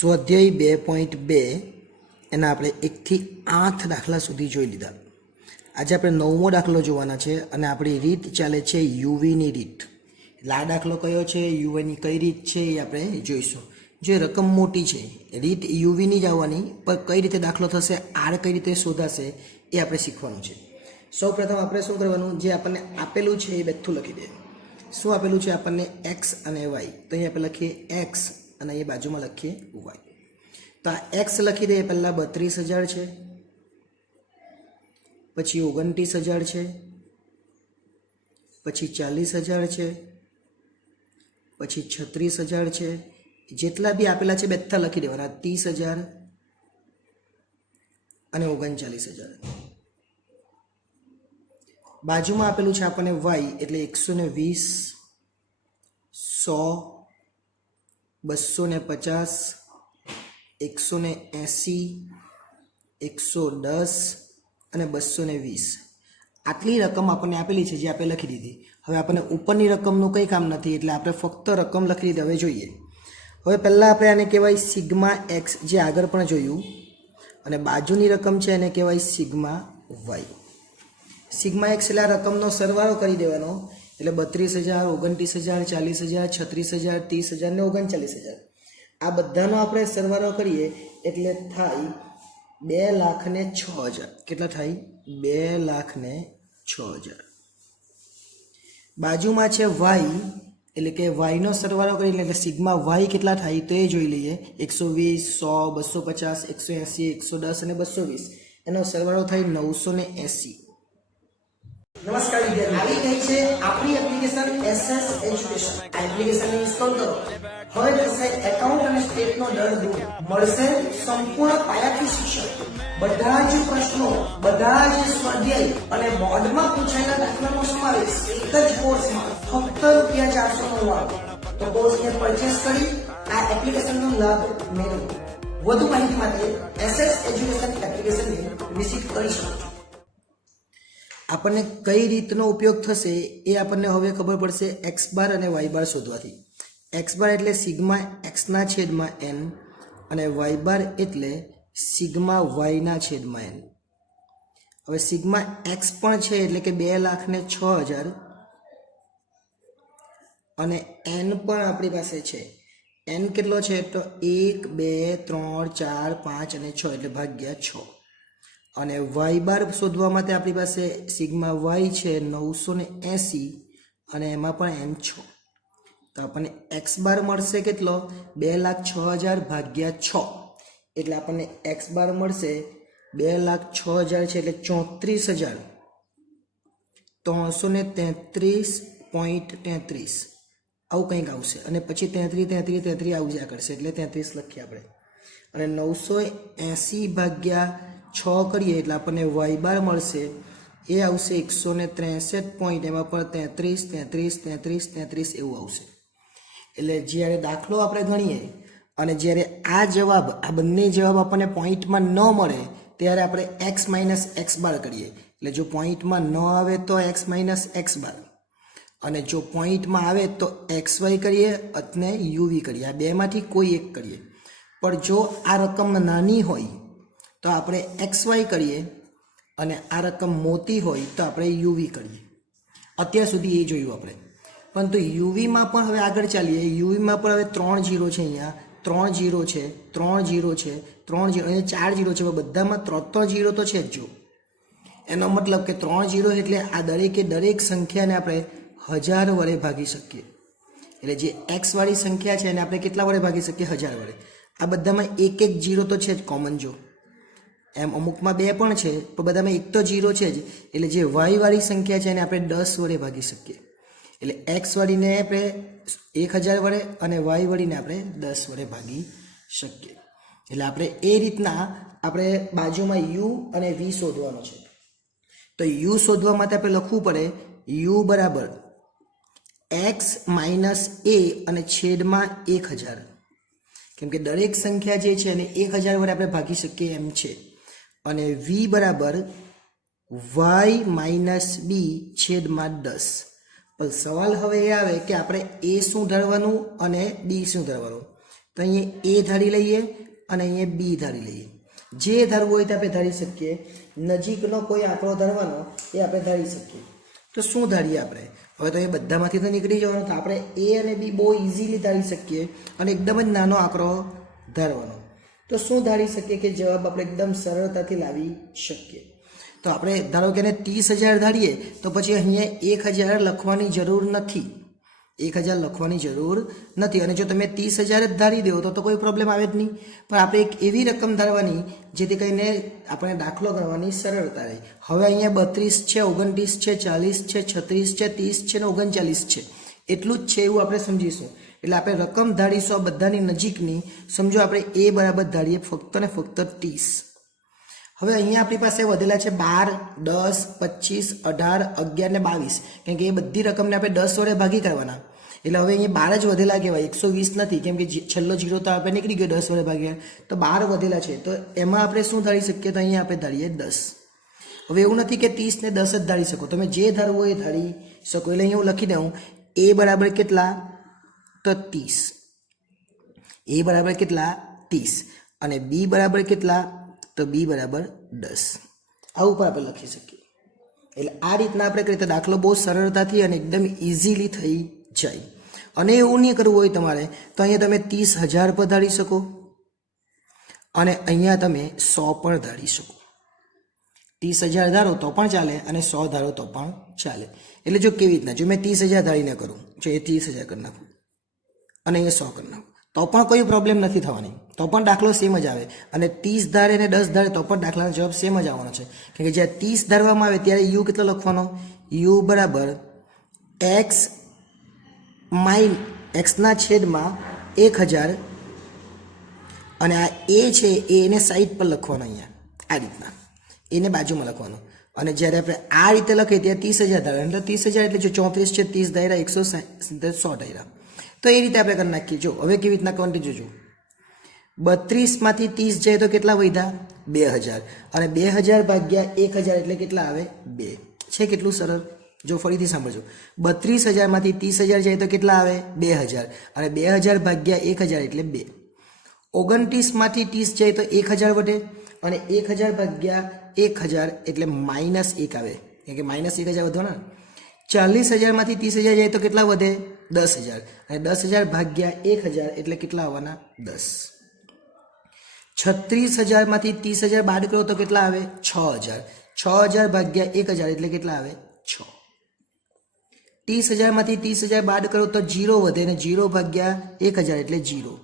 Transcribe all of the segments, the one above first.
સ્વાધ્યાય 2.2 એના આપણે 1 થી 8 દાખલા સુધી જોઈ લીધા. આજે આપણે 9મો દાખલો જોવાના છે અને આપણી રીત ચાલે છે યુવીની રીત. એટલે આ દાખલો કયો છે, યુવીની કઈ રીત છે એ આપણે જોઈશું. જે રકમ મોટી છે રીત યુવીની જ આવવાની, પણ કઈ રીતે દાખલો થશે, આર કઈ રીતે શોધાશે એ આપણે શીખવાનું છે. સૌપ્રથમ આપણે શું કરવાનું, જે આપણને આપેલું છે એ બધું લખી દે. શું આપેલું છે આપણને, એક્સ અને વાય. તો અહીંયા આપણે લખીએ એક્સ અને એ બાજુમાં લખીએ વાય. તો આ એક્સ લખી દઈએ પહેલાં 32,000 છે, પછી 29,000 છે, પછી 40,000 છે, પછી 36,000 છે. જેટલા બી આપેલા છે બધા લખી દેવાના. 30,000 અને 39,000. બાજુમાં આપેલું છે આપણને વાય, એટલે 120, 100, 250, 180, 110 અને 220. આટલી રકમ આપણને આપેલી છે જે આપણે લખી દીધી. હવે આપણને ઉપરની રકમનું કંઈ કામ નથી, એટલે આપણે ફક્ત રકમ લખી દીધી. હવે જોઈએ. હવે પહેલાં આપણે આને કહેવાય સિગ્મા એક્સ, જે આગળ પણ જોયું, અને બાજુની રકમ છે એને કહેવાય સિગ્મા વાય. સિગ્મા એક્સ એટલે આ રકમનો સરવાળો કરી દેવાનો. એટલે 32,000, 29,000, 40,000, 36,000, 30,000 ને 39,000. આ બધાનો આપણે સરવાળો કરીએ એટલે થાય 2,06,000. કેટલા થાય? 2,06,000. બાજુમાં છે વાય, એટલે કે વાયનો સરવાળો કરીએ એટલે સિગ્મા વાય કેટલા થાય તો એ જોઈ લઈએ. 120, 100, 250, 180, 110 અને 220. એનો સરવાળો થાય 980. નમસ્કાર વિદ્યાર્થી, આવી ગઈ છે આપણી એપ્લિકેશન એસએસ એજ્યુકેશન. આ એપ્લિકેશન ઇન્સ્ટોલ કરો. હવે થશે એકાઉન્ટ અને સ્ટેટનો દર દૂર. મળશે સંપૂર્ણ પાયાથી શિક્ષણ. બધા જ પ્રશ્નો, બધા જ સ્વાધ્યાય અને બોર્ડમાં પૂછાયેલા દાખલાનો સમાવેશ એક જ કોર્સમાં ફક્ત ₹499. તો કોર્સને પરચેસ કરી આ એપ્લિકેશનનો લાભ મેળવો. વધુ માહિતી માટે એસએસ એજ્યુકેશન એપ્લિકેશનને વિઝિટ કરી શકો છો. આપણને કઈ રીતનો ઉપયોગ થશે એ આપણને હવે ખબર પડશે એક્સ બાર અને વાય બાર શોધવાથી. એક્સ બાર એટલે સિગ્મા એક્સના છેદમાં એન અને વાય બાર એટલે સિગ્મા વાયના છેદમાં એન. હવે સિગ્મા એક્સ પણ છે એટલે કે 2,06,000 અને એન પણ આપણી પાસે છે. એન કેટલો છે તો 1, 2, 3, 4, 5 અને 6 એટલે ભાગ્યા 6. અને વાય બાર શોધવા માટે આપણી પાસે સિગ્મા વાય છે 980 અને એમાં પણ એન 6. તો આપણને એક્સ બાર મળશે કેટલો, 2,06,000 ભાગ્યા 6. એટલે આપણને એક્સ બાર મળશે 2,06,000 છે એટલે 34,333.33. આવું કંઈક આવશે. અને પછી 33 આવજા કરશે એટલે 33 લખીએ આપણે. અને 980 ભાગ્યા 6 કરીએ એટલે આપણને વાય બાર મળશે. એ આવશે 163 પોઈન્ટ, એમાં પણ 33 એવું આવશે. એટલે જ્યારે દાખલો આપણે ગણીએ અને જ્યારે આ જવાબ, આ બંને જવાબ આપણને પોઈન્ટમાં ન મળે ત્યારે આપણે એક્સ માઇનસ એક્સ બાર કરીએ. એટલે જો પોઈન્ટમાં ન આવે તો એક્સ માઇનસ એક્સ બાર, અને જો પોઈન્ટમાં આવે તો એક્સ વાય કરીએ અને યુવી કરીએ. આ બેમાંથી કોઈ એક કરીએ. પણ જો આ રકમ નાની હોય તો આપણે એક્સ વાય કરીએ અને આ રકમ મોટી હોય તો આપણે યુવી કરીએ. અત્યાર સુધી એ જોયું આપણે. પરંતુ યુવીમાં પણ હવે આગળ ચાલીએ. યુવીમાં પણ હવે 3 0 છે. અહીંયા 3 0 છે, 3 0 છે, 3 0 અને 4 0 છે. બધામાં 3 0 તો છે જ. જો એનો મતલબ કે 3 0 એટલે આ દરેક સંખ્યાને આપણે 1000 વડે ભાગી શકીએ. એટલે જે એક્સ વાળી સંખ્યા છે એને આપણે કેટલા વડે ભાગી શકીએ? 1000 વડે. આ બધામાં એક 0 તો છે જ કોમન. જો એમ અમુકમાં 2 પણ છે પણ બધામાં એક તો 0 છે જ. એટલે જે વાય વાળી સંખ્યા છે એને આપણે 10 વડે ભાગી શકીએ. એટલે એક્સ વાળીને આપણે 1000 વડે અને વાય વાળીને આપણે 10 વડે ભાગી શકીએ. એટલે આપણે એ રીતના આપણે બાજુમાં યુ અને વી શોધવાનો છે. તો યુ શોધવા માટે આપણે લખવું પડે યુ બરાબર એક્સ માઇનસ એ અને છેદમાં 1000. કેમ કે દરેક સંખ્યા જે છે એને 1000 વડે આપણે ભાગી શકીએ એમ છે. અને વી બરાબર વાય માઇનસ બી છેદમાં 10. પણ સવાલ હવે એ આવે કે આપણે એ શું ધરવાનું અને બી શું ધરવાનું. તો અહીંયા એ ધારી લઈએ અને અહીંયા બી ધારી લઈએ. જે ધારવું હોય તે આપણે ધારી શકીએ. નજીકનો કોઈ આંકડો ધારવાનો એ આપણે ધારી શકીએ. તો શું ધારીએ આપણે? હવે તો એ બધામાંથી તો નીકળી જવાનું. તો આપણે એ અને બી બહુ ઇઝીલી ધારી શકીએ અને એકદમ જ નાનો આંકડો ધારવાનો. તો શું ધારી શકીએ કે જવાબ આપણે એકદમ સરળતાથી લાવી શકીએ? તો આપણે ધારો કે એને 30,000 ધારીએ તો પછી અહીંયા 1,000 લખવાની જરૂર નથી. 1,000 લખવાની જરૂર નથી. અને જો તમે 30,000 જ ધારી દો તો કોઈ પ્રોબ્લેમ આવે જ નહીં. પણ આપણે એક એવી રકમ ધારવાની જેથી કરીને આપણે દાખલો ગણવાની સરળતા રહે. હવે અહીંયા 32 છે, 29 છે, 40 છે, 36 છે, 30 છે ને 39 છે. એટલું જ છે એવું આપણે સમજીશું. એટલે આપણે રકમ ધારીશું આ બધાની નજીકની. સમજો આપણે એ બરાબર ધારીએ ફક્ત ને ફક્ત 30. હવે અહીંયા આપણી પાસે વધેલા છે 12, 10, 25, 18, 11 ને 22. કેમ કે એ બધી રકમને આપણે 10 વડે ભાગી કરવાના. એટલે હવે અહીંયા 12 જ વધેલા કહેવાય, 120 નથી. કેમ કે છેલ્લો જીરો તો આપણે નીકળી ગયો 10 વડે ભાગ્યા, તો 12 વધેલા છે. તો એમાં આપણે શું ધારી શકીએ? તો અહીંયા આપણે ધારીએ 10. હવે એવું નથી કે 30 ને 10 જ ધારી શકો, તમે જે ધારવું હોય એ ધારી શકો. એટલે અહીંયા હું લખી દઉં એ બરાબર કેટલા? તો 30. એ બરાબર કેટલા? 30. અને બી બરાબર કેટલા? તો બી બરાબર 10. આવું પણ આપણે લખી શકીએ. એટલે આ રીતના આપણે કરીએ તો દાખલો બહુ સરળતાથી અને એકદમ ઇઝીલી થઈ જાય. અને એવું નહીં કરવું હોય તમારે તો અહીંયા તમે 30,000 પર ધારી શકો અને અહીંયા તમે 100 પર ધારી શકો. 30,000 ધારો તો પણ ચાલે અને 100 ધારો તો પણ ચાલે. એટલે જો કેવી રીતના, જો મેં 30,000 ધારીને કરું, જો એ 30,000 કરી નાખું અને અહીંયા 100 કરી નાખું તો પણ કોઈ પ્રોબ્લેમ નથી થવાની. તો પણ દાખલો સેમ જ આવે. અને 30 ધારે અને 10 ધારે તો પણ દાખલાનો જવાબ સેમ જ આવવાનો છે. કેમ કે જ્યારે 30 ધારવામાં આવે ત્યારે યુ કેટલો લખવાનો? યુ બરાબર એક્સ એક્સના છેદમાં 1,000 અને આ એ છે એને સાઈડ પર લખવાનો. અહીંયા આ રીતના એને બાજુમાં લખવાનો. અને જ્યારે આપણે આ રીતે લખીએ ત્યારે 30,000 ધારે, એટલે 30,000 એટલે જો 34 છે, 30 ધાર્યા, 160, 100 ધાર્યા. તો એ રીતે આપણે કરી નાખીએ. જો હવે કેવી રીતના કરવાની જોજો. 32 માંથી 30 જાય તો કેટલા વધ્યા? 2,000. અને 2,000 ભાગ્યા 1,000 એટલે કેટલા આવે? 2. છે કેટલું સરળ. જો ફરીથી સાંભળજો. 32,000 માંથી 30,000 જાય તો કેટલા આવે? 2,000. અને 2,000 ભાગ્યા 1,000 એટલે 2. 29 માંથી 30 જાય તો 1,000 વધે અને 1,000 ભાગ્યા 1,000 એટલે -1 આવે. કેમ કે -1,000 વધવાના. 40,000 માંથી 30,000 જાય તો કેટલા વધે? 10,000. અને 10,000 ભાગ્યા 1,000 એટલે કેટલા આવવાના? 10. 36,000 માંથી 30,000 બાદ કરો તો કેટલા આવે? 6,000. 6,000 ભાગ્યા 1,000 એટલે કેટલા આવે? 6. 30,000 માંથી 30,000 બાદ કરો તો 0 વધે અને 0 ભાગ્યા 1,000 એટલે 0.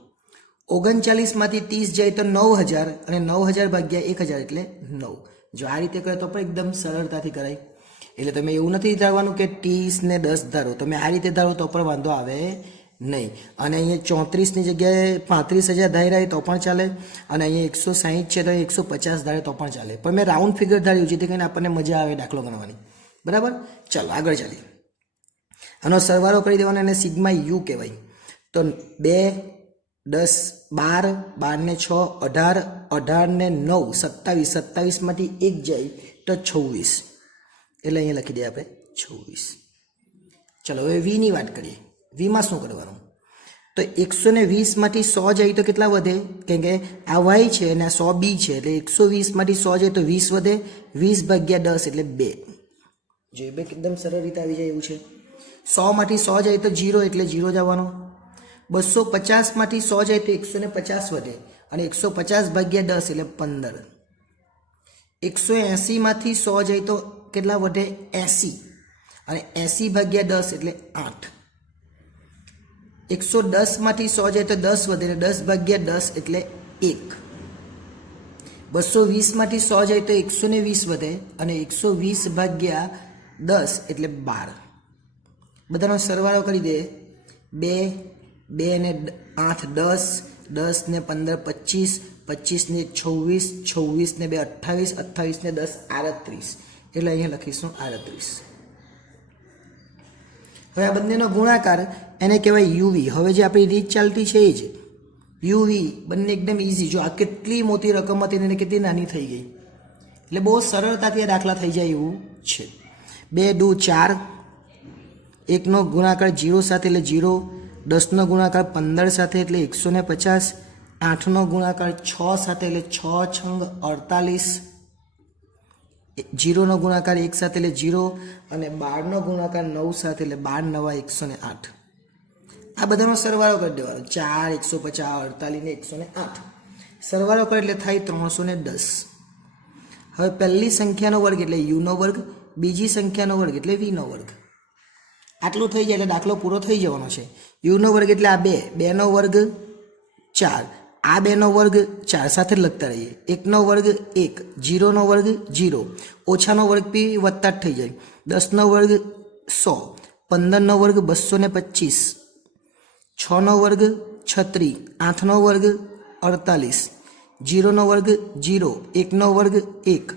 39 માંથી 30 જાય તો 9,000 અને 9,000 ભાગ્યા 1,000 એટલે 9. જો આ રીતે કરે તો પણ એકદમ સરળતાથી કરાય. એટલે તમે એવું નથી ધારવાનું કે 30 ને 10 ધારો. તમે આ રીતે ધારો તો પણ વાંધો આવે નહીં. અને અહીંયા 34ની જગ્યાએ 35,000 ધાર્યા તો પણ ચાલે. અને અહીંયા 160 છે તો 150 ધારે તો પણ ચાલે. પણ મેં રાઉન્ડ ફિગર ધાર્યું જેથી કરીને આપણને મજા આવે દાખલો ગણવાની. બરાબર? ચાલો આગળ ચાલીએ. આનો સરવાળો કરી દેવાનો અને સિગ્મા યુ કહેવાય. તો 2, 10, 12, 12 ને 6, 18, 18 ને 9, 27, 27 માંથી 1 જાય તો 26. એટલે અહીંયા લખી દઈએ આપણે 26. ચલો હવે વી ની વાત કરીએ. વીમાં શું કરવાનું? તો 120 માંથી 100 જાય તો કેટલા વધે? કેમ કે આ વાય છે અને આ 100 બી છે એટલે 120 માંથી 100 જાય તો 20 વધે. 20 ભાગ્યા 10 એટલે 2. જો બે એકદમ સરળ રીતે આવી જાય એવું છે. 100 માંથી 100 જાય તો 0 એટલે 0 જ આવવાનો. 250 માંથી 100 જાય તો 150 વધે અને 150 ભાગ્યા 10 એટલે 15. 180 માંથી 100 જાય તો કેટલા વધે? 80 અને 80 ભાગ્યા 10 એટલે 8. 110 માંથી 100 જાય તો 10 વધે અને 10 ભાગ્યા 10 એટલે 1. 220 માંથી 100 જાય તો 120 વધે અને 120 ભાગ્યા 10 એટલે 12. બધાનો સરવાળો કરી દે. 2, 2 ને 8 10, 10 ને 15 25, 25 ને 26, 26 ને 2 28, 28 ને 10 38. એટલે અહીંયા લખીશું 38. હવે આ બંનેનો ગુણાકાર એને કહેવાય યુવી. હવે જે આપણી રીત ચાલતી છે એ જ યુવી. બંને એકદમ ઇઝી. જો આ કેટલી મોટી રકમ હતી એને કેટલી નાની થઈ ગઈ. એટલે બહુ સરળતાથી આ દાખલા થઈ જાય એવું છે. 2 દુ 4, 1નો ગુણાકાર 0 સાથે એટલે 0, 10નો ગુણાકાર 15 સાથે એટલે 150, 8નો ગુણાકાર 6 સાથે એટલે 6 છંગ 48, 0નો ગુણાકાર 1 સાથે એટલે 0 અને 12નો ગુણાકાર 9 સાથે એટલે 12 નવા 108. આ બધાનો સરવાળો કરી દેવાનો. 4, 150, 48 ને 108 સરવાળો કરે એટલે થાય 310. હવે પહેલી સંખ્યાનો વર્ગ એટલે યુનો વર્ગ, બીજી સંખ્યાનો વર્ગ એટલે વીનો વર્ગ. આટલું થઈ જાય એટલે દાખલો પૂરો થઈ જવાનો છે. યુનો વર્ગ એટલે આ 2, 2નો વર્ગ 4, આ 2નો વર્ગ 4 સાથે જ લખતા રહીએ. 1નો વર્ગ 1, 0નો વર્ગ 0, ઓછાનો વર્ગ બી વત્તા જ થઈ જાય. 10નો વર્ગ 100, 15નો વર્ગ 225, 6નો વર્ગ 36, 8નો વર્ગ 48, 0નો વર્ગ 0, 1નો વર્ગ 1,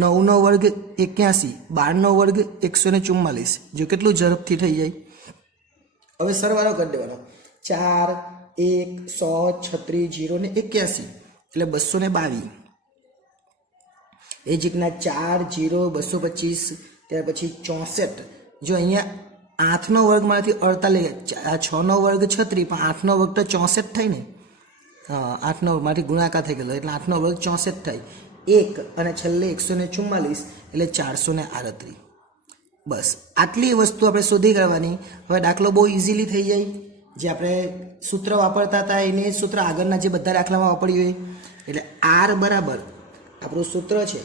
9નો વર્ગ 81, 12નો વર્ગ 144. જો કેટલું ઝડપથી થઈ જાય. હવે સરવાળો કરી દેવાનો. 4, 1, 100, 36, 0 ને 81 એટલે 222. એ જ રીતના 4, 0, 225, ત્યાર પછી 64. જો અહીંયા 8નો વર્ગમાંથી 48, આ 6નો વર્ગ 36, પણ 8નો વર્ગ તો 64 થાય ને. હા, 8નો માંથી ગુણાકાર થઈ ગયેલો એટલે 8નો વર્ગ 64 થાય. 1 અને છેલ્લે 144 એટલે 438. બસ આટલી વસ્તુ આપણે શોધી કાઢવાની. હવે દાખલો બહુ ઇઝીલી થઈ જાય. જે આપણે સૂત્ર વાપરતા હતા એને સૂત્ર આગળના જે બધા દાખલામાં વાપર્યું હોય. એટલે આર બરાબર આપણું સૂત્ર છે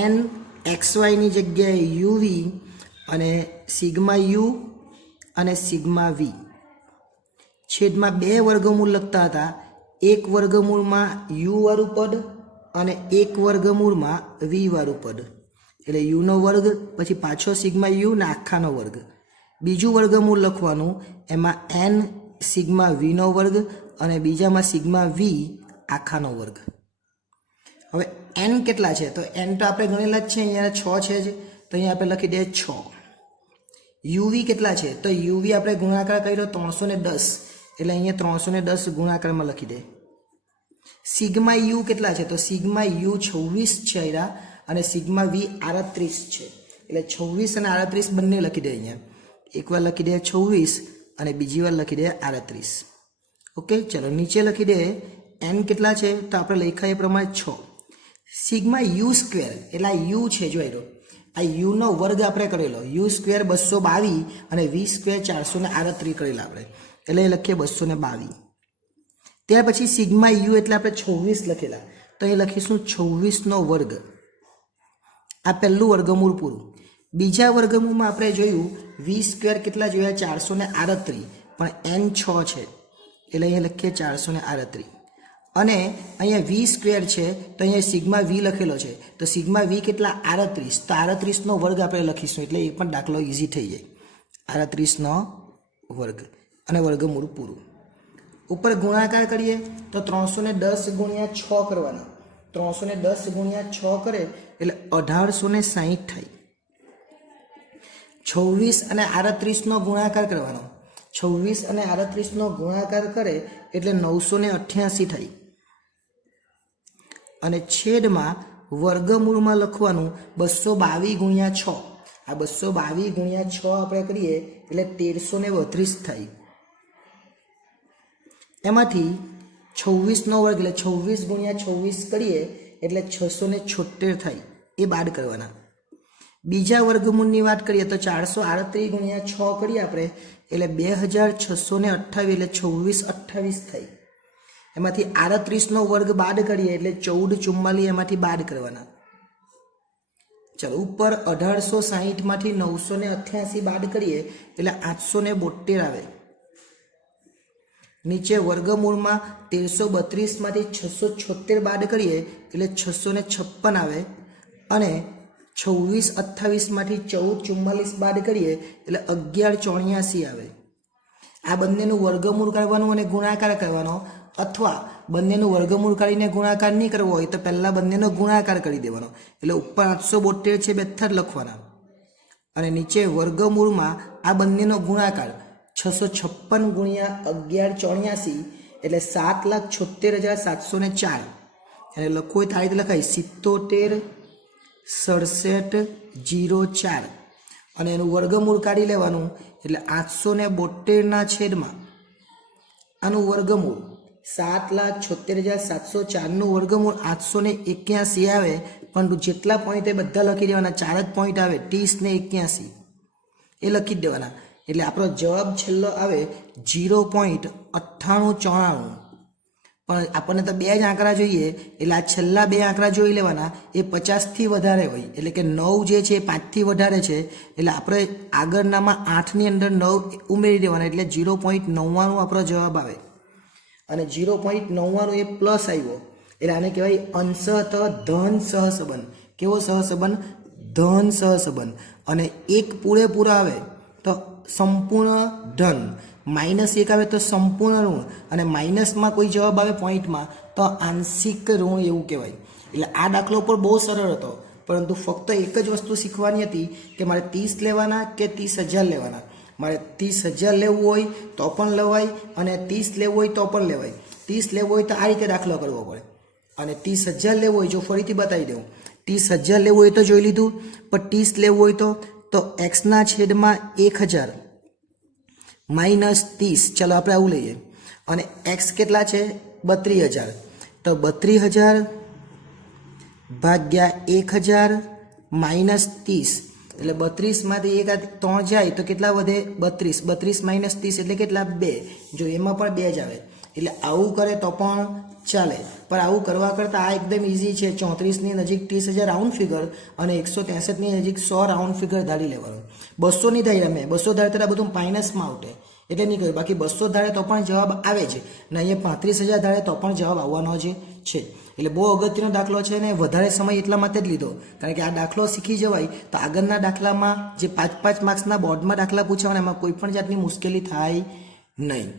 એન એક્સ વાયની જગ્યાએ યુવી અને સિગ્મા યુ અને સિગ્મા વી. છેદમાં 2 વર્ગમૂળ લખતા હતા. એક વર્ગમૂળમાં યુ વાળું પદ અને એક વર્ગમૂળમાં વી વાળું પદ. એટલે યુનો વર્ગ પછી પાછો સિગ્મા યુ ને આખાનો વર્ગ. બીજું વર્ગમૂળ લખવાનું, એમાં એન સિગ્મા વીનો વર્ગ અને બીજામાં સિગ્મા વી આખાનો વર્ગ. હવે એન કેટલા છે તો એન તો આપણે ગણેલા જ છે, અહીંયા 6 છે જ, તો અહીંયા આપણે લખી દઈએ 6. યુવી કેટલા છે તો યુવી આપણે ગુણાકાર કર્યો 310 એટલે અહીંયા 310 ગુણાકારમાં લખી દે. સિગ્મા યુ કેટલા છે તો સિગ્મા યુ 26 છે અહીંયા અને સિગ્મા વી 38 છે. એટલે 26 અને 38 બંને લખી દે. અહીંયા એકવાર લખી દે 26 અને બીજી વાર લખી દે 38. ઓકે, ચલો નીચે લખી દે એન કેટલા છે તો આપણે લખ્યા એ પ્રમાણે 6. સિગ્મા યુ સ્ક્વેર એટલે આ યુ છે, જોઈ આ યુનો વર્ગ આપણે કરેલો. યુ સ્ક્વેર 222 અને વી સ્ક્વેર 438 કરેલા આપણે, એટલે એ લખીએ 222. ત્યાર પછી સિગ્મા યુ એટલે આપણે 26 લખેલા, તો એ લખીશું 26નો વર્ગ. આ પહેલું વર્ગમૂળ પૂરું. બીજા વર્ગમૂળમાં આપણે જોયું વી સ્ક્વેર કેટલા જોયા 438, પણ એન 6 છે એટલે અહીંયા લખીએ 438. અને અહીંયા વી સ્ક્વેર છે તો અહીંયા સિગ્મા વી લખેલો છે, તો સિગ્મા વી કેટલા 38, તો 38નો વર્ગ આપણે લખીશું એટલે એ પણ દાખલો ઇઝી થઈ જાય. 38નો વર્ગ અને વર્ગમૂળ પૂરું. ઉપર ગુણાકાર કરીએ તો 310 ગુણ્યા 6 કરવાના. 310 ગુણ્યા 6 કરે એટલે 1860 થાય. 26 અને 38નો ગુણાકાર કરવાનો. 26 અને 38નો ગુણાકાર કરે એટલે 988 થાય. અને છેદમાં વર્ગમૂળમાં લખવાનું 222 ગુણ્યા 6. આ 222 ગુણ્યા 6 આપણે કરીએ એટલે 1332 થાય. એમાંથી 26નો વર્ગ એટલે 26 ગુણ્યા 26 કરીએ એટલે 676 થાય. એ બાદ કરવાના. બીજા વર્ગમૂળની વાત કરીએ તો 438 ગુણ્યા 6 કરીએ આપણે એટલે 2628 એટલે 2628 થાય. એમાંથી 38નો વર્ગ બાદ કરીએ એટલે 1444 એમાંથી બાદ કરવાના. ચલો ઉપર 1860 માંથી 988 બાદ કરીએ એટલે 872 આવે. નીચે વર્ગમૂળમાં 1332 માંથી 676 બાદ કરીએ એટલે 656 આવે. અને 2628 માંથી 1444 બાદ કરીએ એટલે 1184 આવે. આ બંનેનું વર્ગમૂળ કરવાનું અને ગુણાકાર કરવાનો, અથવા બંનેનું વર્ગમૂળ કરીને ગુણાકાર નહીં કરવો હોય તો પહેલાં બંનેનો ગુણાકાર કરી દેવાનો. એટલે ઉપર 872 છે બેઠા જ લખવાના અને નીચે વર્ગમૂળમાં આ બંનેનો ગુણાકાર 656 ગુણ્યા 1184 એટલે 7,76,704. અને લખવું હોય તો આ રીતે લખાય 77,67,04 અને એનું વર્ગમૂળ કાઢી લેવાનું એટલે 872ના છેદમાં આનું વર્ગમૂળ 7,76,704નું વર્ગમૂળ 881 આવે, પરંતુ જેટલા પોઈન્ટ એ બધા લખી દેવાના, 4 જ પોઈન્ટ આવે 30 ને 81 એ લખી જ દેવાના. એટલે આપણો જવાબ છેલ્લો આવે 0.9894. પણ આપણને તો બે જ આંકડા જોઈએ, એટલે આ છેલ્લા બે આંકડા જોઈ લેવાના, એ 50થી વધારે હોય, એટલે કે 9 જે છે એ 5થી વધારે છે, એટલે આપણે આગળનામાં 8ની અંદર 9 ઉમેરી દેવાના, એટલે 0.99 આપણો જવાબ આવે. અને 0.99 એ પ્લસ આવ્યો, એટલે આને કહેવાય અંશતઃ ધન સહસંબંધ. કેવો સહસંબંધ? ધન સહસંબંધ. અને એક પૂરેપૂરા આવે તો સંપૂર્ણ ધન, -1 આવે તો સંપૂર્ણ ઋણ, અને માઇનસમાં કોઈ જવાબ આવે પોઈન્ટમાં તો આંશિક ઋણ એવું કહેવાય. એટલે આ દાખલો પર બહુ સરળ હતો, પરંતુ ફક્ત એક જ વસ્તુ શીખવાની હતી કે મારે 30 લેવાના કે 30,000 લેવાના. મારે 30,000 લેવું હોય તો પણ લેવાય, અને 30 લેવું હોય તો પણ લેવાય. 30 લેવું હોય તો આ રીતે દાખલો કરવો પડે, અને 30,000 લેવું હોય, જો ફરીથી બતાવી દઉં, 30,000 લેવું હોય તો જોઈ લીધું, પણ 30 લેવું હોય તો x/1000 -30, ચલો આપણે આવું લઈએ, અને x કેટલા છે? 32,000, તો 32,000 ભાગ્યા 1,000 -30, એટલે 32માંથી 3 જાય તો કેટલા વધે? 32, 32 - 30 એટલે કેટલા? 2. જો એમાં પણ 2 જ આવે, એટલે આવું કરે તો પણ ચાલે, પણ આવું કરવા કરતાં આ એકદમ ઇઝી છે. 34ની નજીક 30,000 રાઉન્ડ ફિગર અને 163ની નજીક 100 રાઉન્ડ ફિગર ધારી લેવાનું. 200 નહીં ધાર્યા મેં, 200 ધારે તો બધું માઇનસમાં આવતે, એટલે નહીં કહ્યું. બાકી 200 ધારે તો પણ જવાબ આવે છે, ને અહીંયા 35,000 ધારે તો પણ જવાબ આવવાનો જ છે. એટલે બહુ અગત્યનો દાખલો છે, ને વધારે સમય એટલા માટે જ લીધો કારણ કે આ દાખલો શીખી જવાય તો આગળના દાખલામાં જે 5-5 માર્ક્સના બોર્ડમાં દાખલા પૂછવાના, એમાં કોઈ પણ જાતની મુશ્કેલી થાય નહીં.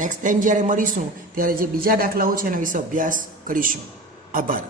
નેક્સ્ટ ટાઈમ જ્યારે મળીશું ત્યારે જે બીજા દાખલાઓ છે એના વિશે અભ્યાસ કરીશું. આભાર.